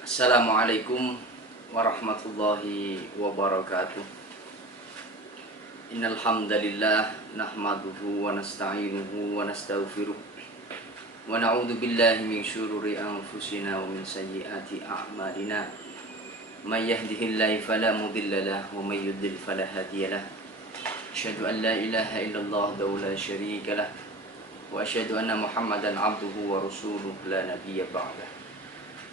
Assalamualaikum warahmatullahi wabarakatuh. Innal hamdalillah nahmaduhu wa nasta'inuhu wa nastaghfiruh wa na'udzu billahi min syururi anfusina wa min sayyiati a'malina. May yahdihillahu fala mudilla lahu wa may yudlil fala hadiyalah. Asyhadu an la ilaha illallah wa la syarika lah wa asyhadu anna Muhammadan 'abduhu wa rasuluhu la nabiyya ba'dah.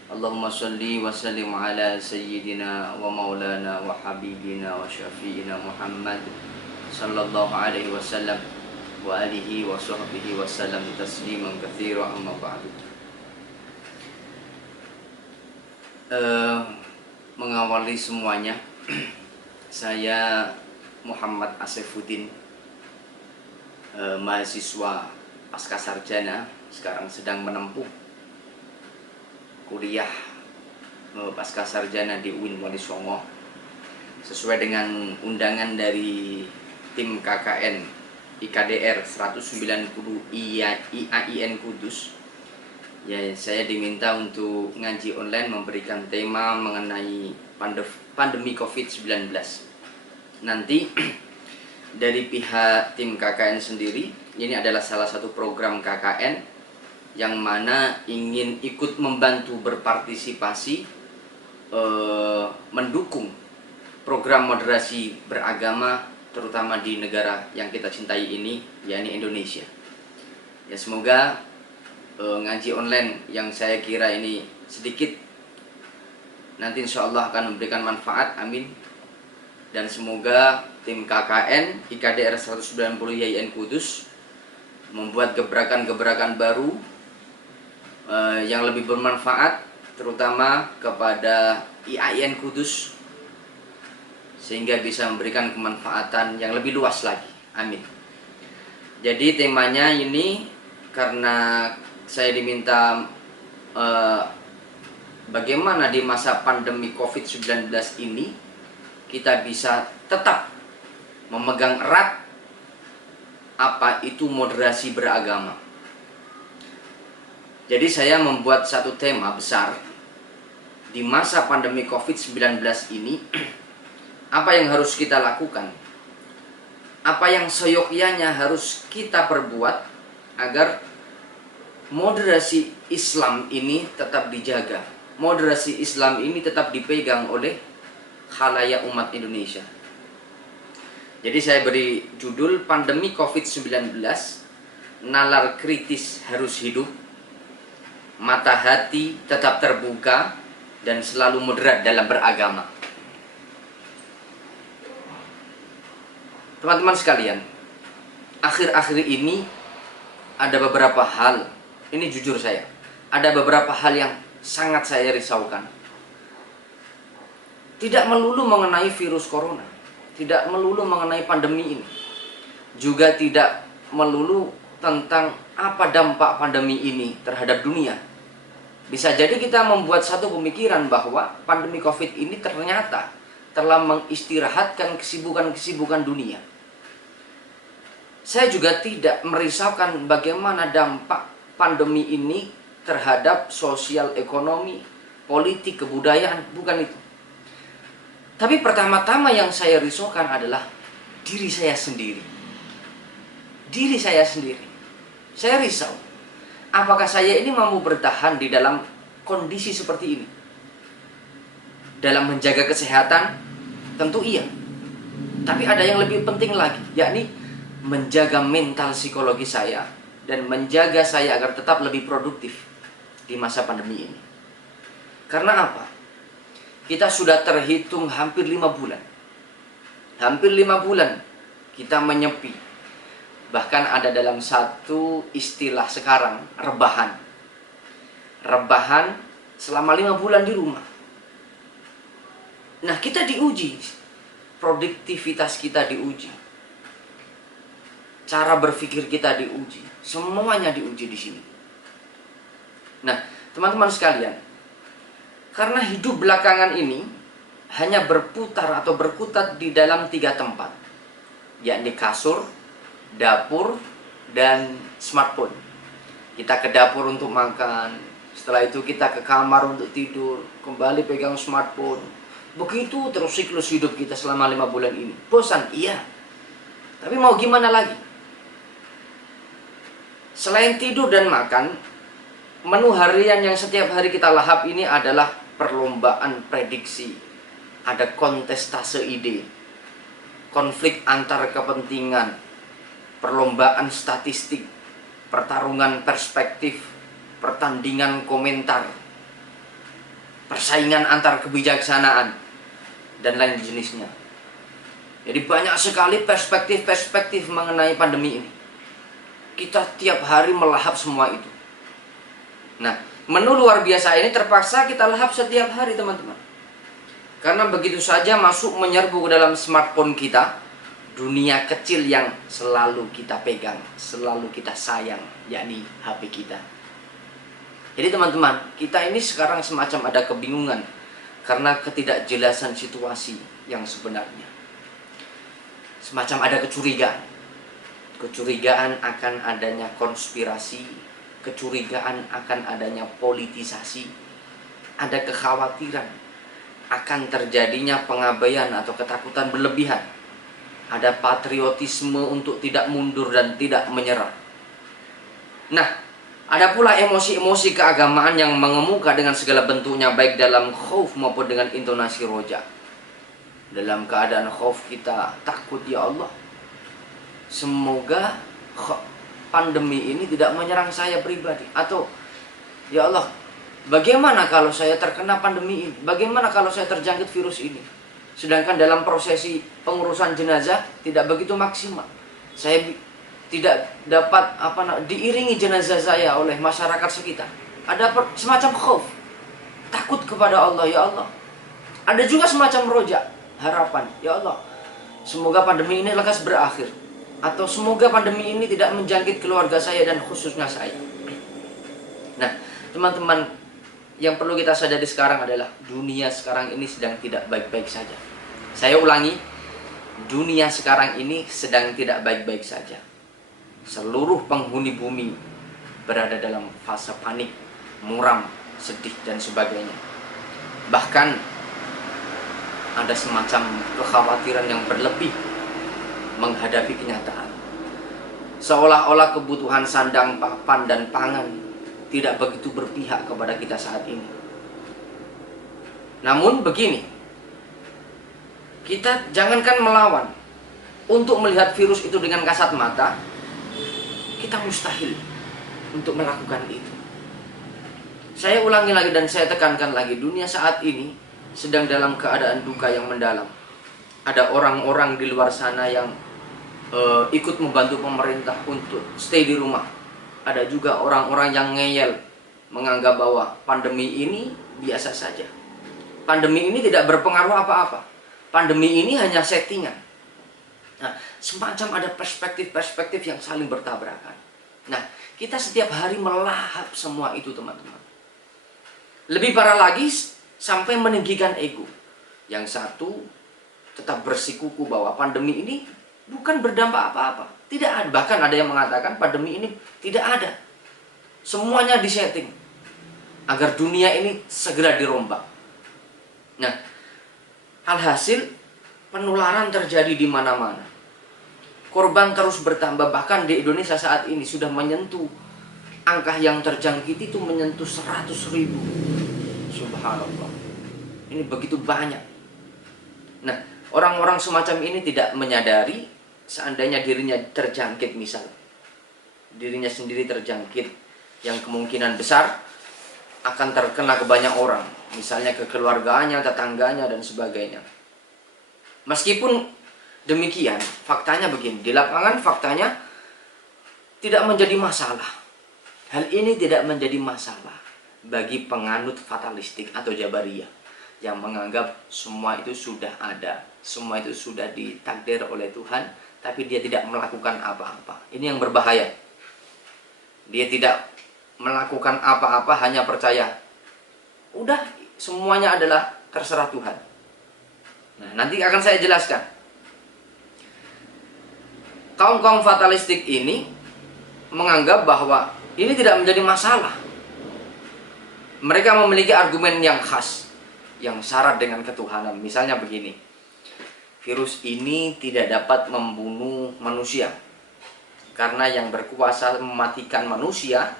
Allahumma salli wa sallim ala sayyidina wa maulana wa habibina wa syafi'ina Muhammad sallallahu alaihi wasallam wa alihi wa sahbihi wa sallam tasliman katsira amma ba'du. Mengawali semuanya, saya Muhammad Asefuddin, mahasiswa pasca sarjana, sekarang sedang menempuh kuliah pasca sarjana di UIN Wonosobo sesuai dengan undangan dari tim KKN IKDR 190 IAIN Kudus. Ya, saya diminta untuk ngaji online memberikan tema mengenai pandemi COVID-19. Nanti dari pihak tim KKN sendiri, ini adalah salah satu program KKN yang mana ingin ikut membantu berpartisipasi mendukung program moderasi beragama terutama di negara yang kita cintai ini, yakni Indonesia. Ya, semoga ngaji online yang saya kira ini sedikit nanti insya Allah akan memberikan manfaat, amin. Dan semoga tim KKN IKDR 190 IAIN Kudus membuat gebrakan-gebrakan baru yang lebih bermanfaat terutama kepada IAIN Kudus sehingga bisa memberikan kemanfaatan yang lebih luas lagi, amin. Jadi temanya ini karena saya diminta bagaimana di masa pandemi COVID-19 ini kita bisa tetap memegang erat apa itu moderasi beragama. Jadi saya membuat satu tema besar di masa pandemi COVID-19 ini. Apa yang harus kita lakukan? Apa yang seyogyanya harus kita perbuat agar moderasi Islam ini tetap dijaga, moderasi Islam ini tetap dipegang oleh khalayak umat Indonesia. Jadi saya beri judul pandemi COVID-19, nalar kritis harus hidup, mata hati tetap terbuka dan selalu moderat dalam beragama. Teman-teman sekalian, akhir-akhir ini ada beberapa hal, ini jujur saya, ada beberapa hal yang sangat saya risaukan. Tidak melulu mengenai virus corona, tidak melulu mengenai pandemi ini, juga tidak melulu tentang apa dampak pandemi ini terhadap dunia. Bisa jadi kita membuat satu pemikiran bahwa pandemi COVID ini ternyata telah mengistirahatkan kesibukan-kesibukan dunia. Saya juga tidak merisaukan bagaimana dampak pandemi ini terhadap sosial, ekonomi, politik, kebudayaan, bukan itu. Tapi pertama-tama yang saya risaukan adalah diri saya sendiri. Diri saya sendiri. Saya risau. Apakah saya ini mampu bertahan di dalam kondisi seperti ini? Dalam menjaga kesehatan, tentu iya. Tapi ada yang lebih penting lagi, yakni menjaga mental psikologi saya dan menjaga saya agar tetap lebih produktif di masa pandemi ini. Karena apa? Kita sudah terhitung hampir 5 bulan. Hampir 5 bulan kita menyepi. Bahkan ada dalam satu istilah sekarang, rebahan. Rebahan selama 5 bulan di rumah. Nah, kita diuji. Produktivitas kita diuji. Cara berpikir kita diuji. Semuanya diuji di sini. Nah, teman-teman sekalian, karena hidup belakangan ini hanya berputar atau berkutat di dalam 3 tempat, yakni kasur, dapur, dan smartphone. Kita ke dapur untuk makan, Setelah itu kita ke kamar untuk tidur, kembali pegang smartphone. Begitu terus siklus hidup kita selama 5 bulan ini. Bosan? Iya. Tapi mau gimana lagi? Selain tidur dan makan, menu harian yang setiap hari kita lahap ini adalah perlombaan prediksi. Ada kontestase ide, konflik antar kepentingan, perlombaan statistik, pertarungan perspektif, pertandingan komentar, persaingan antar kebijaksanaan, dan lain jenisnya. Jadi banyak sekali perspektif-perspektif mengenai pandemi ini. Kita tiap hari melahap semua itu. Nah, menu luar biasa ini terpaksa kita lahap setiap hari, teman-teman. Karena begitu saja masuk menyerbu ke dalam smartphone kita, dunia kecil yang selalu kita pegang, selalu kita sayang, yakni HP kita. Jadi teman-teman, kita ini sekarang semacam ada kebingungan karena ketidakjelasan situasi yang sebenarnya. Semacam ada kecurigaan. Kecurigaan akan adanya konspirasi, kecurigaan akan adanya politisasi, ada kekhawatiran akan terjadinya pengabaian atau ketakutan berlebihan, ada patriotisme untuk tidak mundur dan tidak menyerah. Nah, ada pula emosi-emosi keagamaan yang mengemuka dengan segala bentuknya, baik dalam khauf maupun dengan intonasi roja. Dalam keadaan khauf kita takut, ya Allah, semoga pandemi ini tidak menyerang saya pribadi. Atau, ya Allah, bagaimana kalau saya terkena pandemi ini? Bagaimana kalau saya terjangkit virus ini? Sedangkan dalam prosesi pengurusan jenazah tidak begitu maksimal. Saya tidak dapat diiringi jenazah saya oleh masyarakat sekitar. Ada semacam khauf, takut kepada Allah, ya Allah. Ada juga semacam roja, harapan, ya Allah, semoga pandemi ini lekas berakhir. Atau semoga pandemi ini tidak menjangkit keluarga saya dan khususnya saya. Nah, teman-teman, yang perlu kita sadari sekarang adalah dunia sekarang ini sedang tidak baik-baik saja. Saya ulangi, dunia sekarang ini sedang tidak baik-baik saja. Seluruh penghuni bumi berada dalam fase panik, muram, sedih, dan sebagainya. Bahkan ada semacam kekhawatiran yang berlebih menghadapi kenyataan. Seolah-olah kebutuhan sandang, papan, dan pangan tidak begitu berpihak kepada kita saat ini. Namun begini, kita jangankan melawan, untuk melihat virus itu dengan kasat mata, kita mustahil untuk melakukan itu. Saya ulangi lagi dan saya tekankan lagi, dunia saat ini sedang dalam keadaan duka yang mendalam. Ada orang-orang di luar sana yang ikut membantu pemerintah untuk stay di rumah. Ada juga orang-orang yang ngeyel, menganggap bahwa pandemi ini biasa saja. Pandemi ini tidak berpengaruh apa-apa. Pandemi ini hanya settingan. Nah, semacam ada perspektif-perspektif yang saling bertabrakan. Nah, kita setiap hari melahap semua itu, teman-teman. Lebih parah lagi, sampai meninggikan ego. Yang satu tetap bersikuku bahwa pandemi ini bukan berdampak apa-apa. Tidak ada. Bahkan ada yang mengatakan pandemi ini tidak ada. Semuanya disetting agar dunia ini segera dirombak. Nah, alhasil penularan terjadi di mana-mana. Korban terus bertambah, bahkan di Indonesia saat ini sudah menyentuh angka yang terjangkit itu menyentuh 100.000. Subhanallah. Ini begitu banyak. Nah, orang-orang semacam ini tidak menyadari seandainya dirinya terjangkit, misal dirinya sendiri terjangkit, yang kemungkinan besar akan terkena ke banyak orang, misalnya ke keluarganya, tetangganya, dan sebagainya. Meskipun demikian, faktanya begini, di lapangan faktanya tidak menjadi masalah. Hal ini tidak menjadi masalah bagi penganut fatalistik atau jabariyah yang menganggap semua itu sudah ada, semua itu sudah ditakdir oleh Tuhan, tapi dia tidak melakukan apa-apa. Ini yang berbahaya. Dia tidak melakukan apa-apa, hanya percaya udah semuanya adalah terserah Tuhan. Nah, nanti akan saya jelaskan. Kaum-kaum fatalistik ini menganggap bahwa ini tidak menjadi masalah. Mereka memiliki argumen yang khas, yang syarat dengan ketuhanan. Misalnya begini, virus ini tidak dapat membunuh manusia, karena yang berkuasa mematikan manusia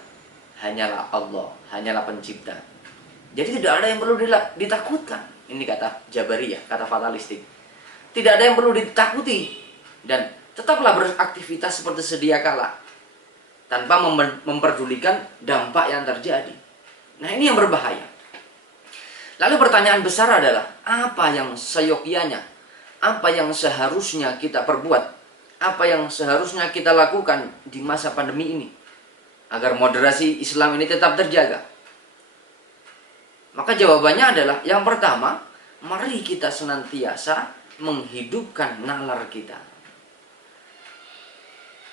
hanyalah Allah, hanyalah pencipta. Jadi tidak ada yang perlu ditakutkan. Ini kata Jabariyah, kata fatalistik. Tidak ada yang perlu ditakuti, dan tetaplah beraktivitas seperti sedia kala, tanpa memperdulikan dampak yang terjadi. Nah, ini yang berbahaya. Lalu pertanyaan besar adalah, apa yang seyogyanya, apa yang seharusnya kita perbuat, apa yang seharusnya kita lakukan di masa pandemi ini, agar moderasi Islam ini tetap terjaga? Maka jawabannya adalah, yang pertama, mari kita senantiasa menghidupkan nalar kita.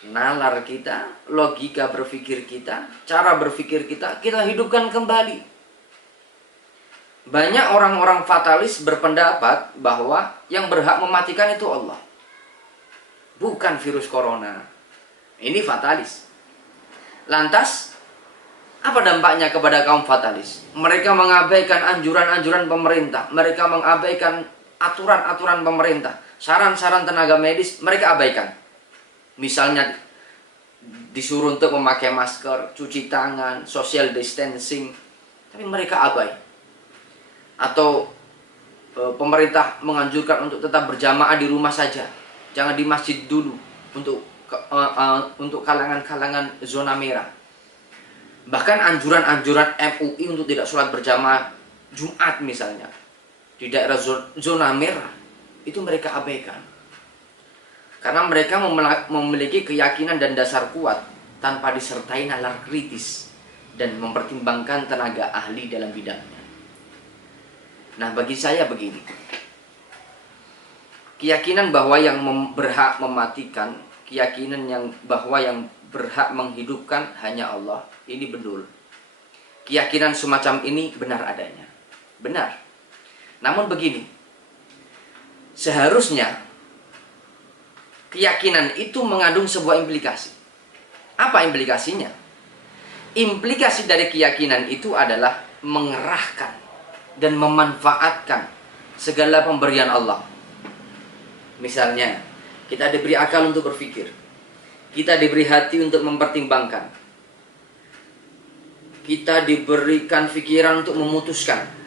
Nalar kita, logika berpikir kita, cara berpikir kita, kita hidupkan kembali. Banyak orang-orang fatalis berpendapat bahwa yang berhak mematikan itu Allah, bukan virus corona. Ini fatalis. Lantas, apa dampaknya kepada kaum fatalis? Mereka mengabaikan anjuran-anjuran pemerintah, mereka mengabaikan aturan-aturan pemerintah, saran-saran tenaga medis, mereka abaikan. Misalnya disuruh untuk memakai masker, cuci tangan, social distancing, tapi mereka abai. Atau pemerintah menganjurkan untuk tetap berjamaah di rumah saja, jangan di masjid dulu untuk kalangan-kalangan zona merah. Bahkan anjuran-anjuran MUI untuk tidak sholat berjamaah Jumat misalnya di daerah zona merah, itu mereka abaikan. Karena mereka memiliki keyakinan dan dasar kuat tanpa disertai nalar kritis dan mempertimbangkan tenaga ahli dalam bidangnya. Nah, bagi saya begini, keyakinan bahwa yang berhak mematikan, keyakinan bahwa yang berhak menghidupkan hanya Allah, ini betul. Keyakinan semacam ini benar adanya, benar. Namun begini, seharusnya keyakinan itu mengandung sebuah implikasi. Apa implikasinya? Implikasi dari keyakinan itu adalah mengerahkan dan memanfaatkan segala pemberian Allah. Misalnya, kita diberi akal untuk berpikir, kita diberi hati untuk mempertimbangkan, kita diberikan pikiran untuk memutuskan.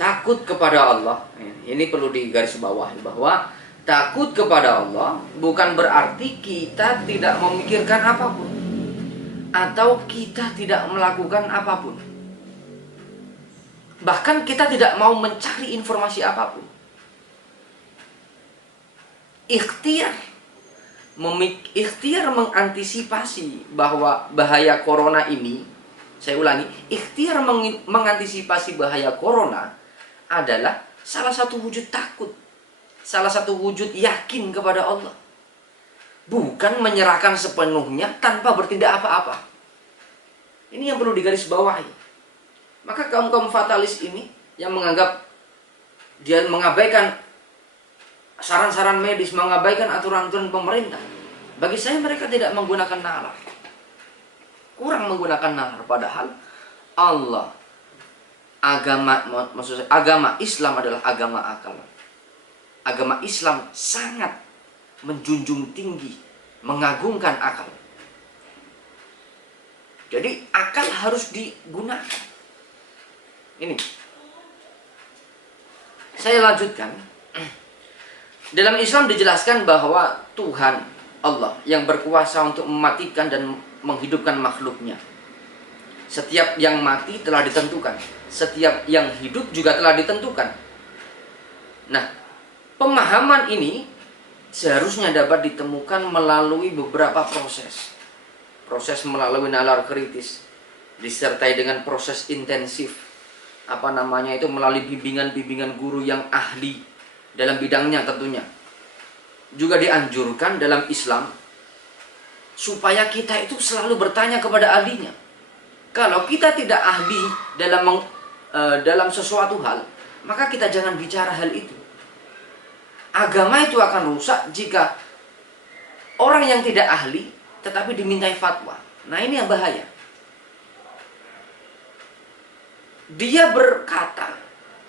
Takut kepada Allah, ini perlu digarisbawahi bahwa takut kepada Allah bukan berarti kita tidak memikirkan apapun atau kita tidak melakukan apapun. Bahkan kita tidak mau mencari informasi apapun. Ikhtiar mengantisipasi bahwa bahaya corona ini, saya ulangi, ikhtiar mengantisipasi bahaya corona adalah salah satu wujud takut, salah satu wujud yakin kepada Allah. Bukan menyerahkan sepenuhnya tanpa bertindak apa-apa. Ini yang perlu digarisbawahi. Maka kaum-kaum fatalis ini yang menganggap dia mengabaikan saran-saran medis, mengabaikan aturan-aturan pemerintah, bagi saya mereka tidak menggunakan nalar. Kurang menggunakan nalar, padahal Allah, agama Islam adalah agama akal. Agama Islam sangat menjunjung tinggi, mengagungkan akal. Jadi akal harus digunakan. Ini saya lanjutkan. Dalam Islam dijelaskan bahwa Tuhan Allah yang berkuasa untuk mematikan dan menghidupkan makhluknya. Setiap yang mati telah ditentukan, setiap yang hidup juga telah ditentukan. Nah, pemahaman ini seharusnya dapat ditemukan melalui beberapa proses. Proses melalui nalar kritis, disertai dengan proses intensif, melalui bimbingan-bimbingan guru yang ahli dalam bidangnya tentunya. Juga dianjurkan dalam Islam supaya kita itu selalu bertanya kepada ahlinya. Kalau kita tidak ahli dalam sesuatu hal, maka kita jangan bicara hal itu. Agama itu akan rusak jika orang yang tidak ahli tetapi dimintai fatwa. Nah, ini yang bahaya. Dia berkata,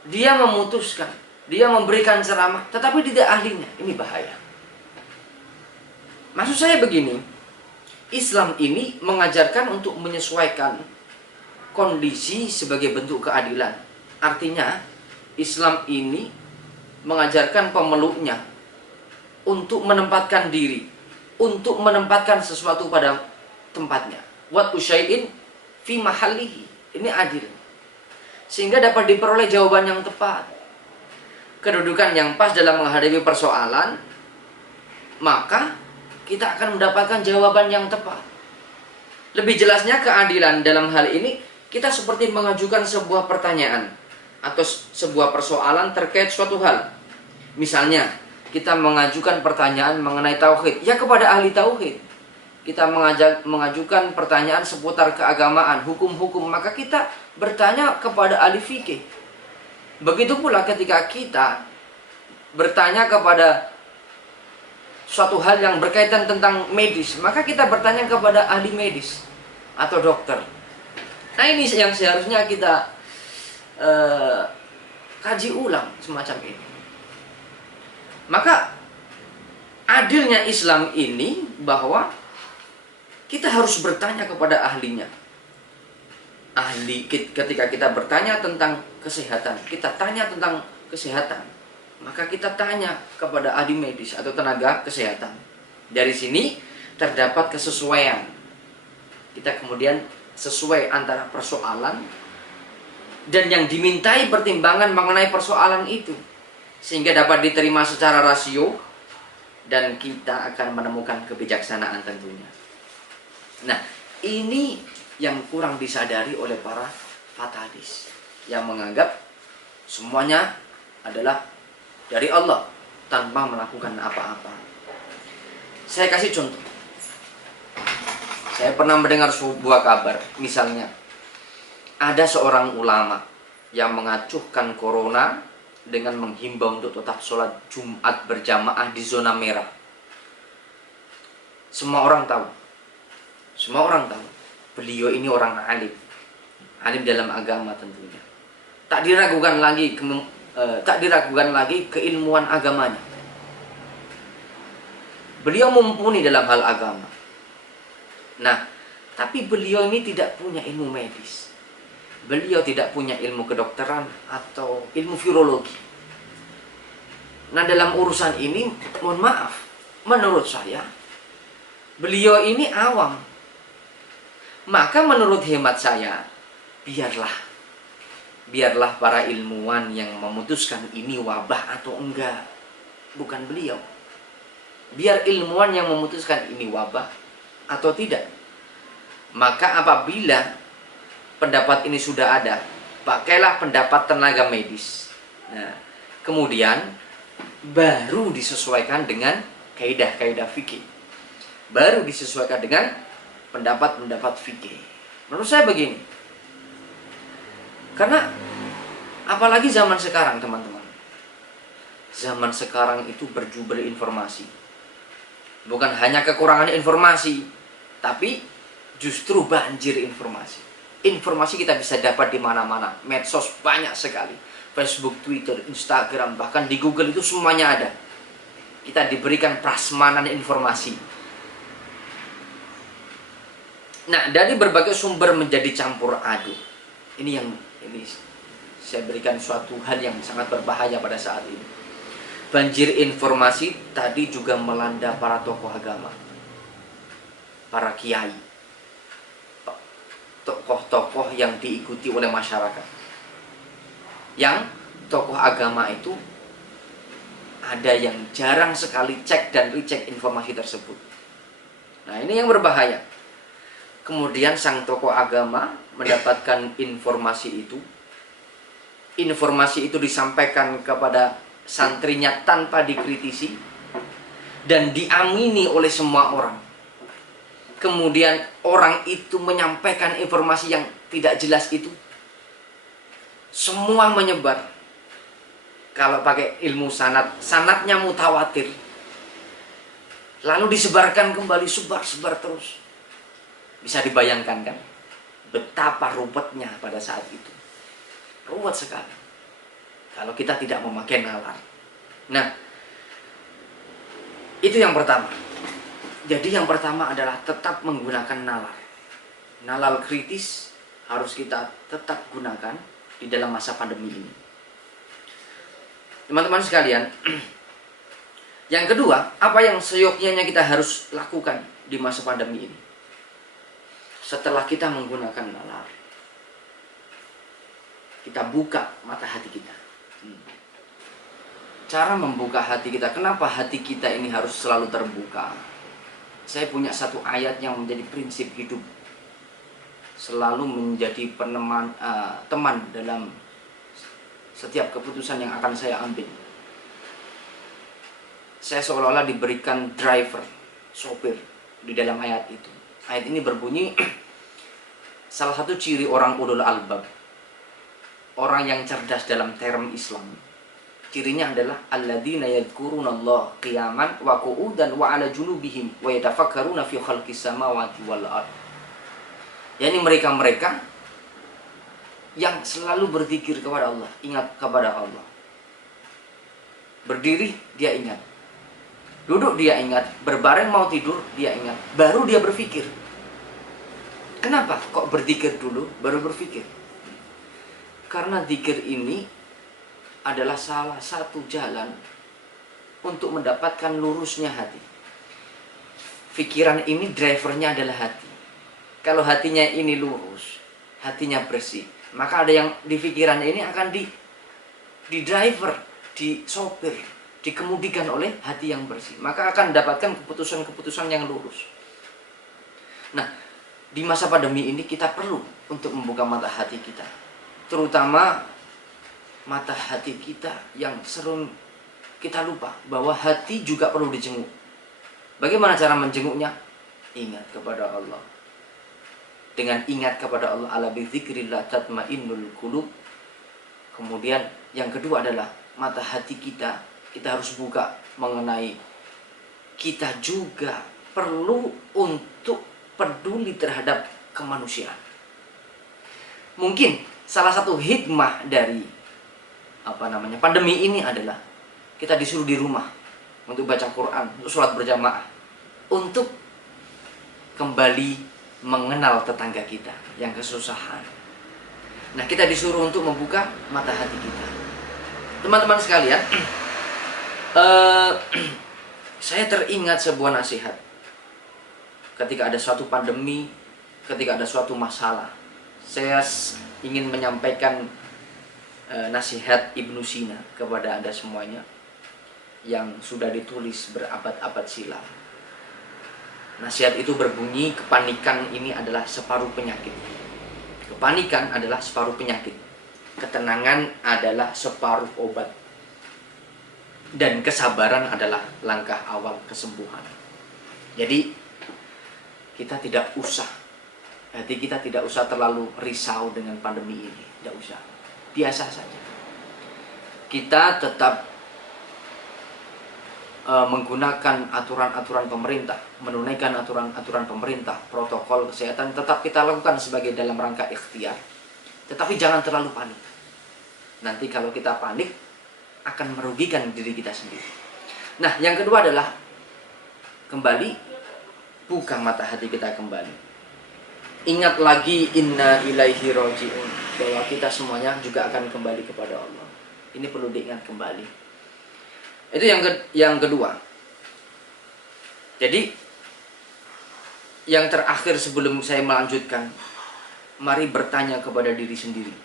dia memutuskan, dia memberikan ceramah, tetapi tidak ahlinya. Ini bahaya. Maksud saya begini, Islam ini mengajarkan untuk menyesuaikan kondisi sebagai bentuk keadilan. Artinya, Islam ini mengajarkan pemeluknya untuk menempatkan diri, untuk menempatkan sesuatu pada tempatnya. Wat usyai'in fi mahallihi. Ini adil. Sehingga dapat diperoleh jawaban yang tepat. Kedudukan yang pas dalam menghadapi persoalan, maka kita akan mendapatkan jawaban yang tepat. Lebih jelasnya keadilan dalam hal ini, kita seperti mengajukan sebuah pertanyaan atau sebuah persoalan terkait suatu hal. Misalnya, kita mengajukan pertanyaan mengenai tauhid, ya kepada ahli tauhid. Kita mengajukan pertanyaan seputar keagamaan, hukum-hukum, maka kita bertanya kepada ahli fikih. Begitu pula ketika kita bertanya kepada suatu hal yang berkaitan tentang medis, maka kita bertanya kepada ahli medis atau dokter. Nah, ini yang seharusnya kita kaji ulang semacam ini. Maka adilnya Islam ini bahwa kita harus bertanya kepada ahlinya. Ahli, ketika kita bertanya tentang kesehatan, kita tanya tentang kesehatan, maka kita tanya kepada ahli medis atau tenaga kesehatan. Dari sini terdapat kesesuaian. Kita kemudian sesuai antara persoalan dan yang dimintai pertimbangan mengenai persoalan itu, sehingga dapat diterima secara rasio dan kita akan menemukan kebijaksanaan tentunya. Nah, ini yang kurang disadari oleh para fatalis yang menganggap semuanya adalah dari Allah tanpa melakukan apa-apa. Saya kasih contoh. Saya pernah mendengar sebuah kabar, misalnya ada seorang ulama yang mengacuhkan corona dengan menghimbau untuk tetap sholat Jumat berjamaah di zona merah. Semua orang tahu beliau ini orang alim dalam agama tentunya. Tak diragukan lagi keilmuan agamanya. Beliau mumpuni dalam hal agama. Nah, tapi beliau ini tidak punya ilmu medis. Beliau tidak punya ilmu kedokteran atau ilmu virologi. Nah, dalam urusan ini, mohon maaf, menurut saya beliau ini awam. Maka menurut hemat saya, biarlah para ilmuwan yang memutuskan ini wabah atau enggak, bukan beliau. Biar ilmuwan yang memutuskan ini wabah atau tidak. Maka apabila pendapat ini sudah ada, pakailah pendapat tenaga medis. Nah, kemudian baru disesuaikan dengan kaidah-kaidah fikih. Baru disesuaikan dengan pendapat-pendapat fikih. Menurut saya begini. Karena apalagi zaman sekarang, teman-teman. Zaman sekarang itu berjubel informasi. Bukan hanya kekurangan informasi, tapi justru banjir informasi. Informasi kita bisa dapat di mana-mana. Medsos banyak sekali. Facebook, Twitter, Instagram, bahkan di Google itu semuanya ada. Kita diberikan prasmanan informasi. Nah, dari berbagai sumber menjadi campur aduk. Ini saya berikan suatu hal yang sangat berbahaya pada saat ini. Banjir informasi tadi juga melanda para tokoh agama, para kiai, tokoh-tokoh yang diikuti oleh masyarakat. Yang tokoh agama itu ada yang jarang sekali cek dan recheck informasi tersebut. Nah, ini yang berbahaya. Kemudian sang tokoh agama mendapatkan informasi itu. Informasi itu disampaikan kepada santrinya tanpa dikritisi dan diamini oleh semua orang. Kemudian orang itu menyampaikan informasi yang tidak jelas itu. Semua menyebar. Kalau pakai ilmu sanadnya mutawatir. Lalu disebarkan kembali, sebar terus. Bisa dibayangkan kan betapa ruwetnya pada saat itu. ruwet sekali kalau kita tidak memakai nalar. Nah, itu yang pertama. Jadi yang pertama adalah tetap menggunakan nalar. Nalar kritis harus kita tetap gunakan di dalam masa pandemi ini. Teman-teman sekalian, yang kedua, apa yang seyogyanya kita harus lakukan di masa pandemi ini? Setelah kita menggunakan nalar, kita buka mata hati kita. Cara membuka hati kita, kenapa hati kita ini harus selalu terbuka? Saya punya satu ayat yang menjadi prinsip hidup, selalu menjadi teman dalam setiap keputusan yang akan saya ambil. Saya seolah-olah diberikan driver, sopir di dalam ayat itu. Ayat ini berbunyi, salah satu ciri orang ulul albab, orang yang cerdas dalam term Islam, cirinya adalah alladzina yadhkurunallaha qiyaman wa qu'udan wa 'ala junubihim wa yatafakkaruna fi khalqis samawati wal ard. Yani mereka-mereka yang selalu berzikir kepada Allah, ingat kepada Allah. Berdiri dia ingat, duduk dia ingat, berbareng mau tidur dia ingat, baru dia berpikir. Kenapa kok berzikir dulu baru berpikir? Karena zikir ini adalah salah satu jalan untuk mendapatkan lurusnya hati. Pikiran ini drivernya adalah hati. Kalau hatinya ini lurus, hatinya bersih, maka ada yang di pikiran ini akan di driver, di sopir, dikemudikan oleh hati yang bersih. Maka akan mendapatkan keputusan-keputusan yang lurus. Nah, di masa pandemi ini kita perlu untuk membuka mata hati kita. Terutama mata hati kita yang sering kita lupa bahwa hati juga perlu dijenguk. Bagaimana cara menjenguknya? Ingat kepada Allah. Dengan ingat kepada Allah, ala bizikrillah tatmainnul qulub. Kemudian yang kedua adalah mata hati kita harus buka mengenai kita juga perlu untuk peduli terhadap kemanusiaan. Mungkin salah satu hikmah dari pandemi ini adalah kita disuruh di rumah untuk baca Quran, untuk sholat berjamaah, untuk kembali mengenal tetangga kita yang kesusahan. Nah, kita disuruh untuk membuka mata hati kita. Teman-teman sekalian, saya teringat sebuah nasihat ketika ada suatu pandemi, ketika ada suatu masalah. Saya ingin menyampaikan nasihat Ibnu Sina kepada Anda semuanya yang sudah ditulis berabad-abad silam. Nasihat itu berbunyi, kepanikan ini adalah separuh penyakit. Kepanikan adalah separuh penyakit. Ketenangan adalah separuh obat. Dan kesabaran adalah langkah awal kesembuhan. Jadi kita tidak usah, hati kita tidak usah terlalu risau dengan pandemi ini. Tidak usah. Biasa saja. Kita tetap menggunakan aturan-aturan pemerintah, menunaikan aturan-aturan pemerintah, protokol kesehatan tetap kita lakukan sebagai dalam rangka ikhtiar. Tetapi jangan terlalu panik. Nanti kalau kita panik akan merugikan diri kita sendiri. Nah, yang kedua adalah kembali buka mata hati kita kembali. Ingat lagi inna ilaihi roji'un, bahwa kita semuanya juga akan kembali kepada Allah. Ini perlu diingat kembali. Itu yang kedua. Jadi yang terakhir sebelum saya melanjutkan, mari bertanya kepada diri sendiri.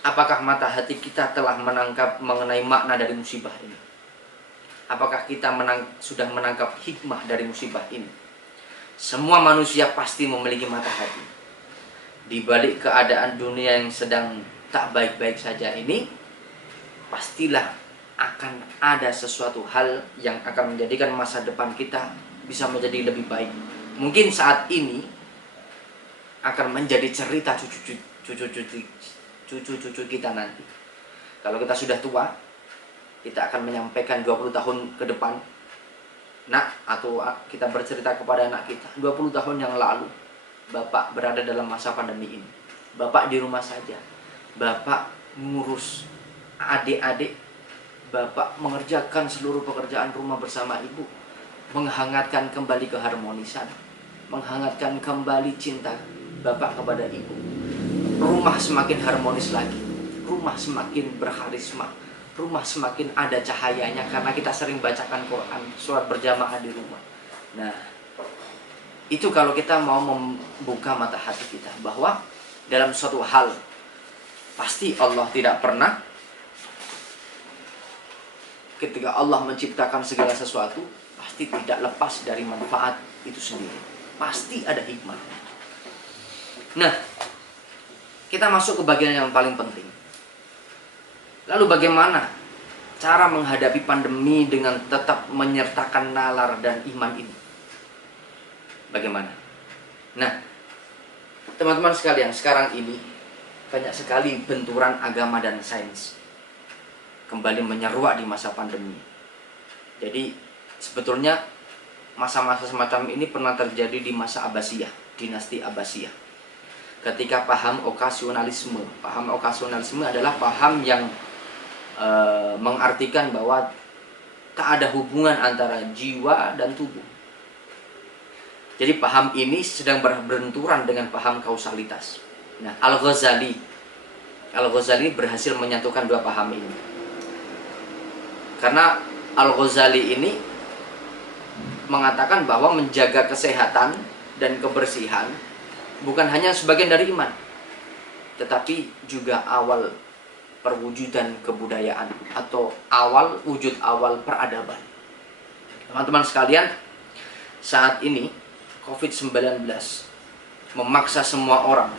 Apakah mata hati kita telah menangkap mengenai makna dari musibah ini? Apakah kita sudah menangkap hikmah dari musibah ini? Semua manusia pasti memiliki mata hati. Di balik keadaan dunia yang sedang tak baik-baik saja ini, pastilah akan ada sesuatu hal yang akan menjadikan masa depan kita bisa menjadi lebih baik. Mungkin saat ini akan menjadi cerita cucu-cucu kita nanti. Kalau kita sudah tua, kita akan menyampaikan 20 tahun ke depan, nak, atau kita bercerita kepada anak kita, 20 tahun yang lalu Bapak berada dalam masa pandemi ini, Bapak di rumah saja, Bapak ngurus adik-adik, Bapak mengerjakan seluruh pekerjaan rumah bersama ibu, menghangatkan kembali keharmonisan, menghangatkan kembali cinta Bapak kepada ibu. Rumah semakin harmonis lagi, rumah semakin berharisma, rumah semakin ada cahayanya karena kita sering bacakan Quran, surat berjamaah di rumah. Nah, itu kalau kita mau membuka mata hati kita bahwa dalam suatu hal pasti Allah tidak pernah, ketika Allah menciptakan segala sesuatu pasti tidak lepas dari manfaat itu sendiri. Pasti ada hikmah. Nah, kita masuk ke bagian yang paling penting. Lalu bagaimana cara menghadapi pandemi dengan tetap menyertakan nalar dan iman ini? Bagaimana? Nah, teman-teman sekalian, sekarang ini banyak sekali benturan agama dan sains kembali menyeruak di masa pandemi. Jadi sebetulnya masa-masa semacam ini pernah terjadi di masa Abbasiyah, dinasti Abbasiyah. Ketika paham okasionalisme adalah paham yang mengartikan bahwa tak ada hubungan antara jiwa dan tubuh. Jadi paham ini sedang berbenturan dengan paham kausalitas. Nah, Al-Ghazali berhasil menyatukan dua paham ini. Karena Al-Ghazali ini mengatakan bahwa menjaga kesehatan dan kebersihan bukan hanya sebagian dari iman, tetapi juga awal perwujudan kebudayaan atau wujud awal peradaban. Teman-teman sekalian, saat ini COVID-19 memaksa semua orang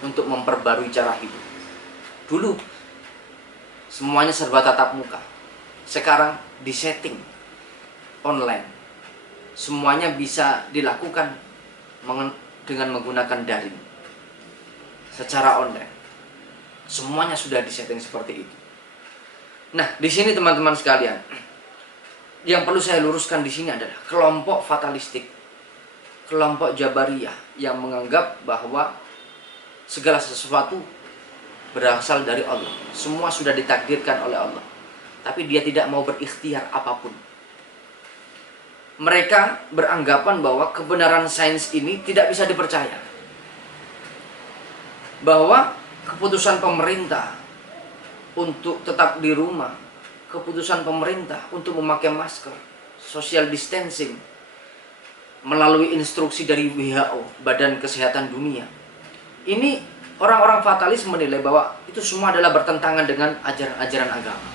untuk memperbarui cara hidup. Dulu semuanya serba tatap muka. Sekarang disetting online. Semuanya bisa dilakukan dengan menggunakan daring, secara online. Semuanya sudah disetting seperti itu. Nah, di sini teman-teman sekalian, yang perlu saya luruskan di sini adalah kelompok fatalistik, kelompok Jabariyah yang menganggap bahwa segala sesuatu berasal dari Allah. Semua sudah ditakdirkan oleh Allah. Tapi dia tidak mau berikhtiar apapun. Mereka beranggapan bahwa kebenaran sains ini tidak bisa dipercaya. Bahwa keputusan pemerintah untuk tetap di rumah, keputusan pemerintah untuk memakai masker, social distancing, melalui instruksi dari WHO, Badan Kesehatan Dunia. Ini orang-orang fatalis menilai bahwa itu semua adalah bertentangan dengan ajaran-ajaran agama.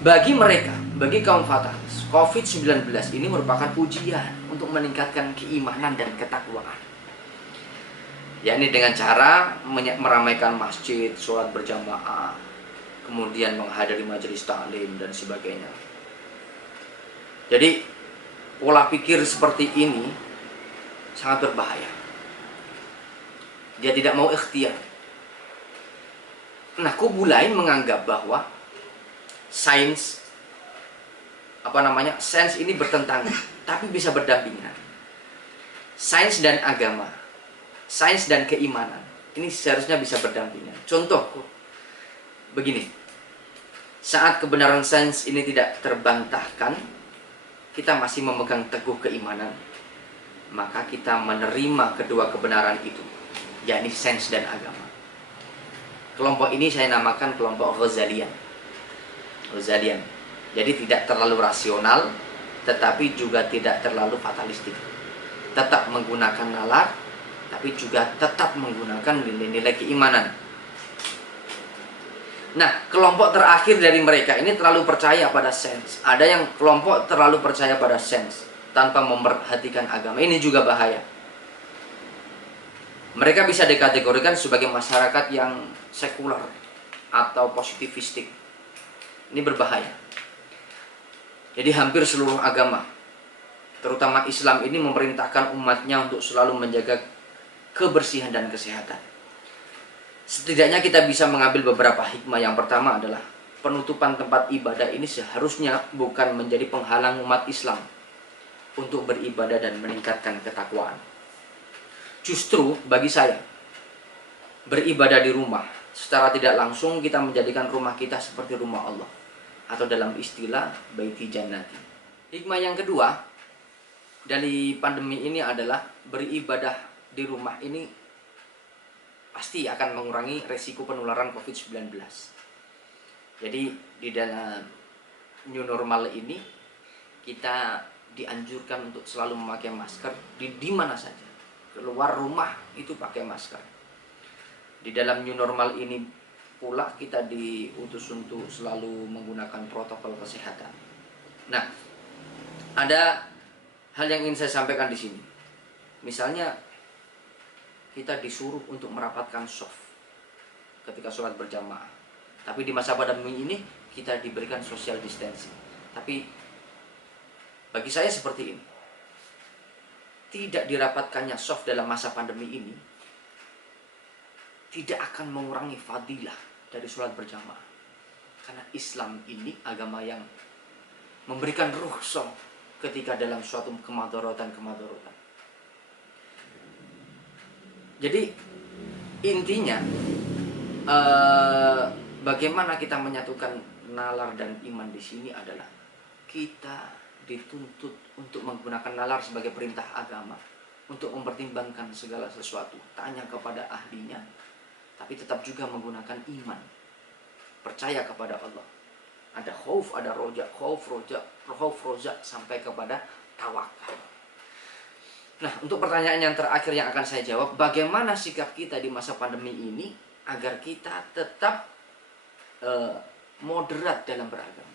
Bagi mereka, bagi kaum fatalis, COVID-19 ini merupakan ujian untuk meningkatkan keimanan dan ketakwaan. Yakni dengan cara meramaikan masjid, sholat berjamaah, kemudian menghadiri majelis taklim dan sebagainya. Jadi pola pikir seperti ini sangat berbahaya. Dia tidak mau ikhtiar. Nah, kubu lain menganggap bahwa sains ini bertentangan, tapi bisa berdampingan. Sains dan agama, sains dan keimanan, ini seharusnya bisa berdampingan. Contoh, begini, saat kebenaran sains ini tidak terbantahkan, kita masih memegang teguh keimanan, maka kita menerima kedua kebenaran itu, yakni sains dan agama. Kelompok ini saya namakan kelompok Ghazalian. Jadi tidak terlalu rasional, tetapi juga tidak terlalu fatalistik. Tetap menggunakan nalar, tapi juga tetap menggunakan nilai-nilai keimanan. Nah, kelompok terakhir dari mereka ini terlalu percaya pada sains. Ada yang kelompok terlalu percaya pada sains tanpa memperhatikan agama. Ini juga bahaya. Mereka bisa dikategorikan sebagai masyarakat yang sekuler atau positivistik. Ini berbahaya. Jadi hampir seluruh agama, terutama Islam ini memerintahkan umatnya untuk selalu menjaga kebersihan dan kesehatan. Setidaknya kita bisa mengambil beberapa hikmah. Yang pertama adalah penutupan tempat ibadah ini seharusnya bukan menjadi penghalang umat Islam untuk beribadah dan meningkatkan ketakwaan. Justru bagi saya, beribadah di rumah. Secara tidak langsung kita menjadikan rumah kita seperti rumah Allah, atau dalam istilah baiti jannati. Hikmah yang kedua dari pandemi ini adalah beribadah di rumah ini pasti akan mengurangi resiko penularan COVID-19. Jadi di dalam new normal ini kita dianjurkan untuk selalu memakai masker di mana saja. Keluar rumah itu pakai masker. Di dalam new normal ini pula kita diutus untuk selalu menggunakan protokol kesehatan. Nah, ada hal yang ingin saya sampaikan di sini. Misalnya kita disuruh untuk merapatkan shaf ketika sholat berjamaah. Tapi di masa pandemi ini kita diberikan social distancing. Tapi bagi saya seperti ini. Tidak dirapatkannya shaf dalam masa pandemi ini tidak akan mengurangi fadilah dari sholat berjamaah. Karena Islam ini agama yang memberikan rukhsah ketika dalam suatu kemadharatan. Jadi intinya bagaimana kita menyatukan nalar dan iman di sini adalah kita dituntut untuk menggunakan nalar sebagai perintah agama, untuk mempertimbangkan segala sesuatu, tanya kepada ahlinya, tapi tetap juga menggunakan iman, percaya kepada Allah. Ada khauf, ada roja, khauf roja sampai kepada tawakal. Nah, untuk pertanyaan yang terakhir yang akan saya jawab, bagaimana sikap kita di masa pandemi ini agar kita tetap moderat dalam beragama.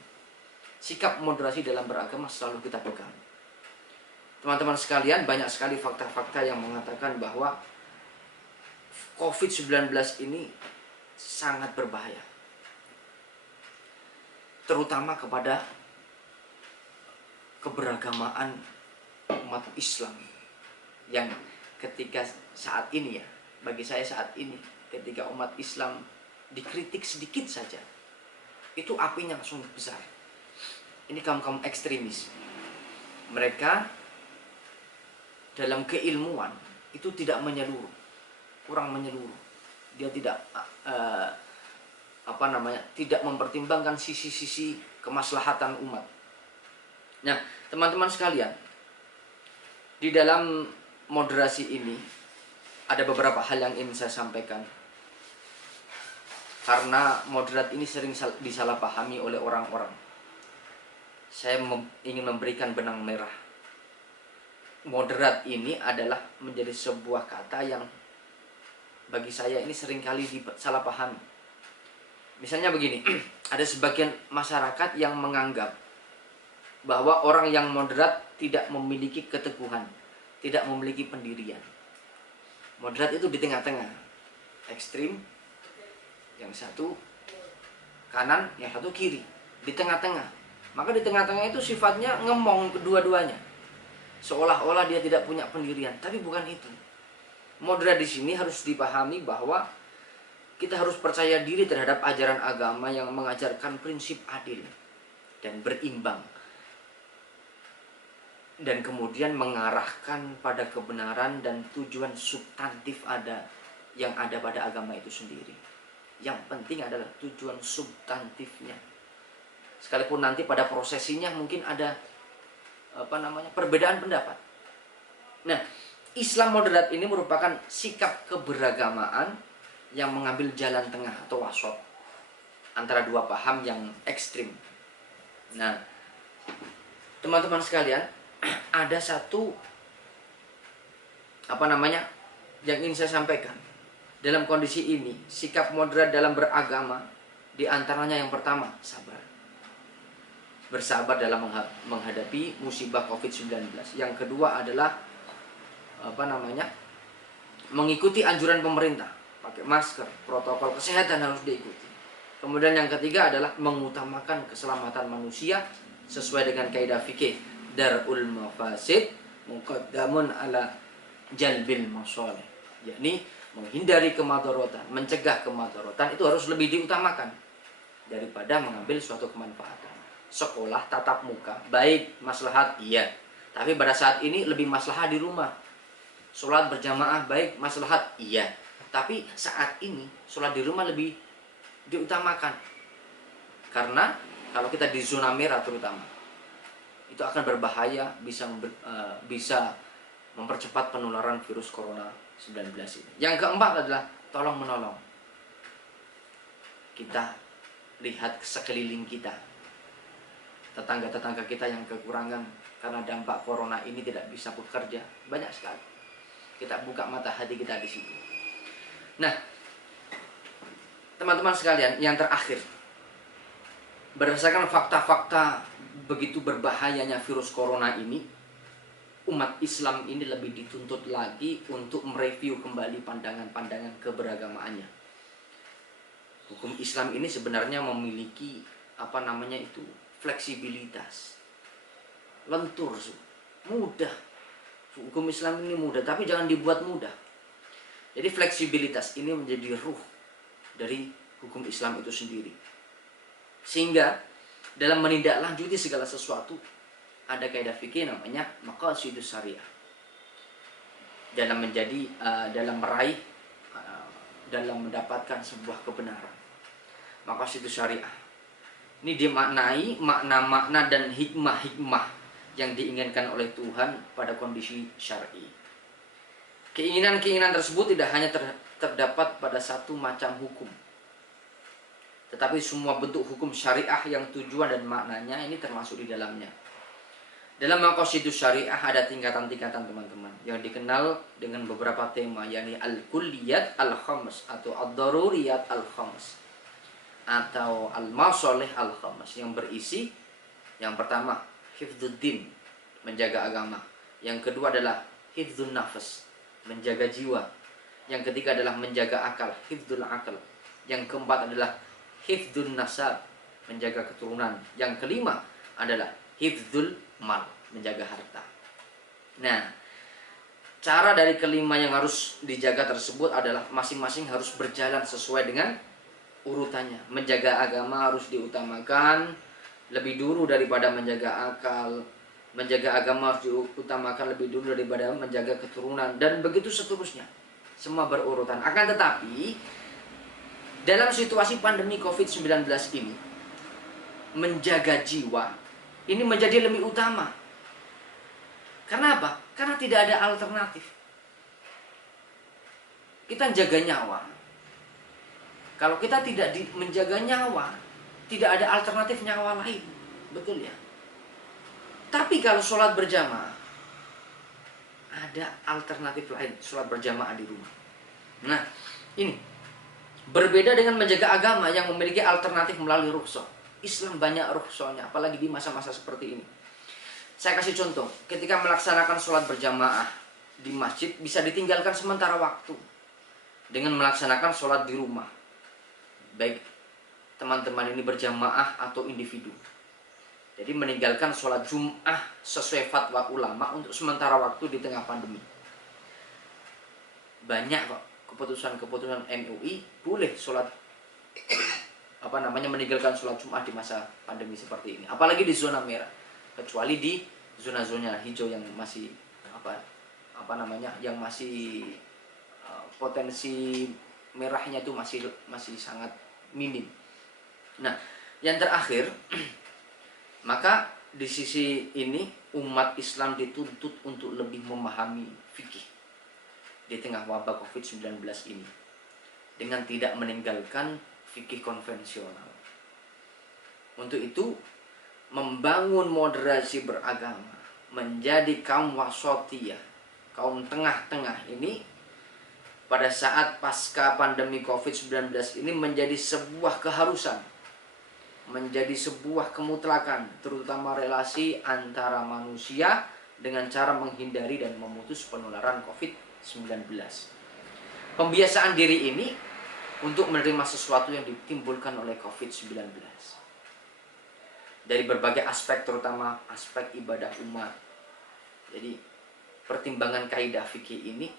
Sikap moderasi dalam beragama selalu kita pegang. Teman-teman sekalian, banyak sekali fakta-fakta yang mengatakan bahwa COVID-19 ini sangat berbahaya, terutama kepada keberagamaan umat Islam, yang ketika saat ini ya, bagi saya saat ini, ketika umat Islam dikritik sedikit saja, itu apinya langsung besar. Ini kaum-kaum ekstremis. Mereka dalam keilmuan itu tidak menyeluruh, kurang menyeluruh. Dia tidak tidak mempertimbangkan sisi-sisi kemaslahatan umat. Nah, teman-teman sekalian, di dalam moderasi ini ada beberapa hal yang ingin saya sampaikan. Karena moderat ini sering disalahpahami oleh orang-orang. Saya ingin memberikan benang merah. Moderat ini adalah menjadi sebuah kata yang bagi saya ini seringkali disalahpahami. Misalnya begini, ada sebagian masyarakat yang menganggap bahwa orang yang moderat tidak memiliki keteguhan, tidak memiliki pendirian. Moderat itu di tengah-tengah, ekstrim, yang satu kanan, yang satu kiri, di tengah-tengah. Maka di tengah-tengah itu sifatnya ngemong kedua-duanya, seolah-olah dia tidak punya pendirian, tapi bukan itu. Moderat di sini harus dipahami bahwa kita harus percaya diri terhadap ajaran agama yang mengajarkan prinsip adil dan berimbang, dan kemudian mengarahkan pada kebenaran dan tujuan substantif yang ada pada agama itu sendiri. Yang penting adalah tujuan substantifnya. Sekalipun nanti pada prosesinya mungkin ada perbedaan pendapat. Nah, Islam moderat ini merupakan sikap keberagamaan yang mengambil jalan tengah atau wasat antara dua paham yang ekstrim. Nah, teman-teman sekalian, ada satu yang ingin saya sampaikan. Dalam kondisi ini, sikap moderat dalam beragama di antaranya yang pertama, sabar. Bersabar dalam menghadapi musibah COVID-19. Yang kedua adalah mengikuti anjuran pemerintah, pakai masker, protokol kesehatan harus diikuti. Kemudian yang ketiga adalah mengutamakan keselamatan manusia sesuai dengan kaidah fikih, darul mafasid muqaddamun ala jalbil masalih, yakni menghindari kemadharatan, mencegah kemadharatan itu harus lebih diutamakan daripada mengambil suatu kemanfaatan. Sekolah tatap muka, baik, maslahat, iya. Tapi pada saat ini lebih maslahat di rumah. Sholat berjamaah, baik, maslahat, iya. Tapi saat ini sholat di rumah lebih diutamakan. Karena kalau kita di zona merah terutama, itu akan berbahaya, bisa mempercepat penularan virus corona 19 ini. Yang keempat adalah tolong menolong. Kita lihat sekeliling kita, tetangga-tetangga kita yang kekurangan karena dampak corona ini tidak bisa bekerja, banyak sekali. Kita buka mata hati kita di situ. Nah, teman-teman sekalian, yang terakhir, berdasarkan fakta-fakta begitu berbahayanya virus corona ini, umat Islam ini lebih dituntut lagi untuk mereview kembali pandangan-pandangan keberagamaannya. Hukum Islam ini sebenarnya memiliki fleksibilitas, lentur, mudah. Hukum Islam ini mudah, tapi jangan dibuat mudah. Jadi fleksibilitas ini menjadi ruh dari hukum Islam itu sendiri. Sehingga dalam menindaklanjuti segala sesuatu ada kaidah fikih namanya maqasidus syariah. Dalam meraih, dalam mendapatkan sebuah kebenaran. Maqasidus syariah. Ini dimaknai makna-makna dan hikmah-hikmah yang diinginkan oleh Tuhan pada kondisi syar'i. Keinginan-keinginan tersebut tidak hanya terdapat pada satu macam hukum, tetapi semua bentuk hukum syariah yang tujuan dan maknanya ini termasuk di dalamnya. Dalam maqasidus syariah ada tingkatan-tingkatan, teman-teman, yang dikenal dengan beberapa tema, yakni al-kulliyat al-khams atau ad-daruriyat al-khams atau al-masalih al-khams, yang berisi yang pertama hifdzuddin, menjaga agama. Yang kedua adalah hifdzun nafas, menjaga jiwa. Yang ketiga adalah menjaga akal, hifdzul akal. Yang keempat adalah hifdzun nasab, menjaga keturunan. Yang kelima adalah hifdzul mal, menjaga harta. Nah, cara dari kelima yang harus dijaga tersebut adalah masing-masing harus berjalan sesuai dengan urutannya. Menjaga agama harus diutamakan lebih dulu daripada menjaga akal. Menjaga agama harus diutamakan lebih dulu daripada menjaga keturunan, dan begitu seterusnya. Semua berurutan. Akan tetapi dalam situasi pandemi COVID-19 ini, menjaga jiwa ini menjadi lebih utama. Karena apa? Karena tidak ada alternatif. Kita jaga nyawa. Kalau kita tidak menjaga nyawa, tidak ada alternatif nyawa lain. Betul ya? Tapi kalau sholat berjamaah, ada alternatif lain, sholat berjamaah di rumah. Nah, ini berbeda dengan menjaga agama yang memiliki alternatif melalui rukhsah. Islam banyak rukhsahnya, apalagi di masa-masa seperti ini. Saya kasih contoh, ketika melaksanakan sholat berjamaah di masjid, bisa ditinggalkan sementara waktu dengan melaksanakan sholat di rumah. Baik teman-teman ini berjamaah atau individu. Jadi meninggalkan sholat Jum'ah sesuai fatwa ulama untuk sementara waktu di tengah pandemi. Banyak kok keputusan-keputusan MUI boleh sholat meninggalkan sholat Jum'ah di masa pandemi seperti ini. Apalagi di zona merah, kecuali di zona-zona hijau yang masih yang masih potensi merahnya itu masih sangat minim. Nah, yang terakhir, maka di sisi ini umat Islam dituntut untuk lebih memahami fikih di tengah wabah COVID-19 ini dengan tidak meninggalkan fikih konvensional. Untuk itu membangun moderasi beragama, menjadi kaum wasatiyah, kaum tengah-tengah ini pada saat pasca pandemi COVID-19 ini menjadi sebuah keharusan, menjadi sebuah kemutlakan, terutama relasi antara manusia dengan cara menghindari dan memutus penularan COVID-19. Pembiasaan diri ini untuk menerima sesuatu yang ditimbulkan oleh COVID-19 dari berbagai aspek, terutama aspek ibadah umat. Jadi pertimbangan kaidah fikih ini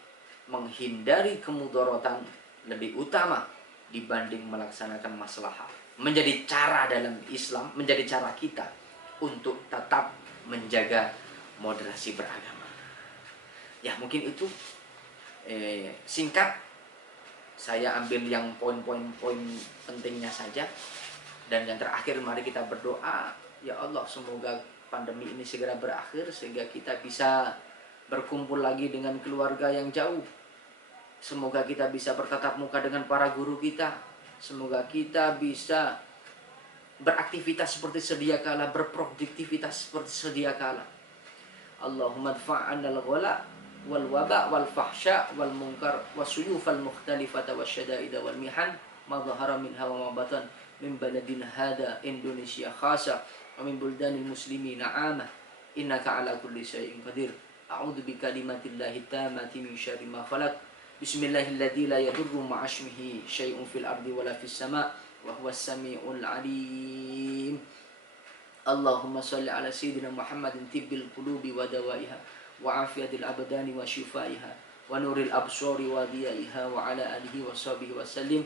menghindari kemudaratan lebih utama dibanding melaksanakan maslahah. Menjadi cara dalam Islam, menjadi cara kita untuk tetap menjaga moderasi beragama. Ya, mungkin itu singkat Saya ambil yang poin-poin pentingnya saja. Dan yang terakhir, mari kita berdoa, ya Allah, semoga pandemi ini segera berakhir sehingga kita bisa berkumpul lagi dengan keluarga yang jauh. Semoga kita bisa bertatap muka dengan para guru kita. Semoga kita bisa beraktivitas seperti sedia kala, berproduktivitas seperti sedia kala. Allahumma dfa'anna al-ghala wal waba wal fahsya wal munkar wasuyufal mukhtalifata wasyada'ida wal mihan ma dhahara minha wa ma batan min baladin hada Indonesia khasa wa min buldanil muslimin amah innaka ala kulli syai'in qadir. A'udzu bikalimatillahi tammati min syarri ma khalaq. Bismillahilladzi la yadurru ma'asmihi syai'un fil ardi wala fis sama' wa huwas samiul alim. Allahumma salli ala sayyidina Muhammadin tibbil qulubi wa dawaiha wa afiyatil abdani wa shifaiha wa nuril absari wa diyaiha wa ala alihi wa sahbihi wa sallim.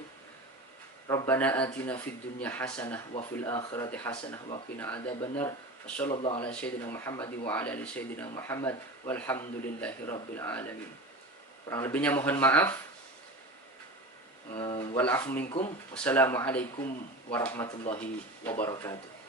Rabbana atina fid dunya hasanah wa fil akhirati hasanah wa qina adzabannar. Wassallallahu ala sayyidina Muhammad wa ala ali sayyidina Muhammad walhamdulillahi rabbil alamin. Kurang lebihnya mohon maaf. Wal afu minkum. Wassalamualaikum warahmatullahi wabarakatuh.